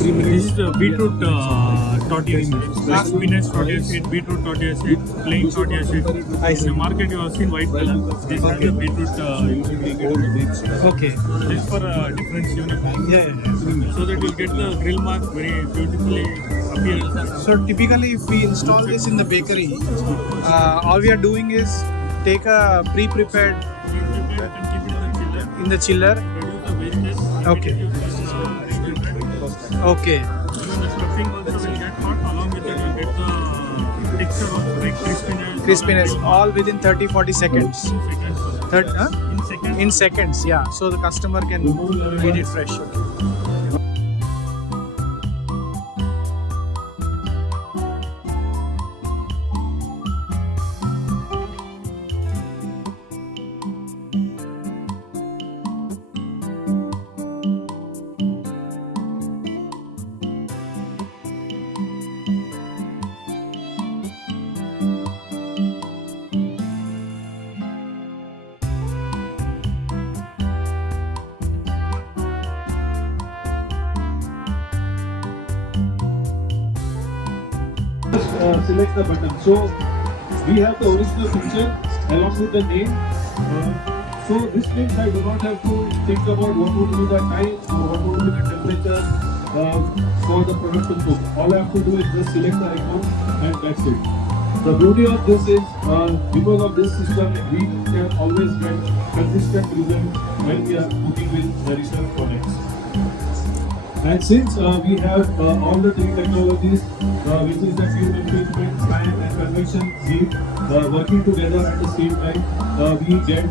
This is the beetroot tortilla set, spinach tortilla set, beetroot tortilla set, plain tortilla set. In the market you have seen white color. This is the beetroot. Okay. This for different uniform. Yeah. So that you'll get the grill mark very beautifully appearance. So typically, if we install this in the bakery, all we are doing is take a pre-prepared You prepare and keep it in the chiller. in the chiller. Produce the wastage. Okay. Okay. Even the stuffing also will get hot. Along with that, you get the texture of like crispiness. Crispiness, all within 30-40 seconds. Seconds. In seconds. In seconds, yeah. So the customer can eat it fresh. Select the button. So we have the original picture along with the name. So this means I do not have to think about what would be the time or what would be the temperature for the product to cook. All I have to do is just select the icon and that's it. The beauty of this is because of this system we can always get consistent results when we are cooking with traditional products. And since we have all the three technologies, which is the fuel infringement, fan and convection heat working together at the same time, we get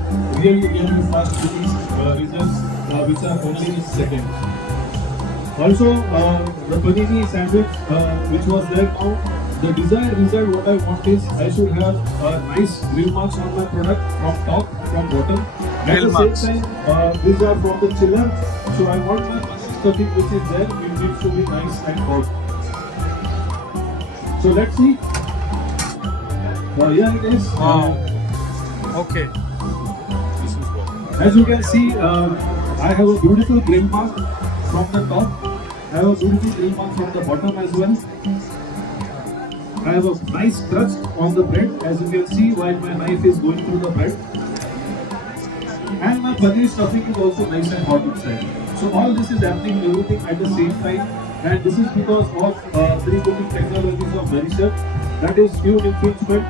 really fast cooking results which are only in seconds. Also, the panini sandwich which was there now, the desired result what I want is I should have nice grill marks on my product from top, from bottom. At the same time, these are from the chiller, so I want my stuffing which is there, it needs to be nice and hot. So let's see. Here it is. Okay. As you can see, I have a beautiful grill mark from the top. I have a beautiful grill mark from the bottom as well. I have a nice crust on the bread, as you can see while my knife is going through the bread. And my paneer stuffing is also nice and hot inside. So all this is happening everything at the same time, and this is because of pre-cooking technologies of Ventless. That is fuel infringement,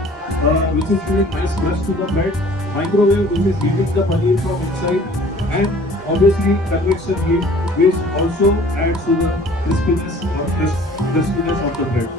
which is giving nice crust to the bread. Microwave, which is heating the paneer from inside, and obviously convection heat, which also adds to the crispiness or crispiness of the bread.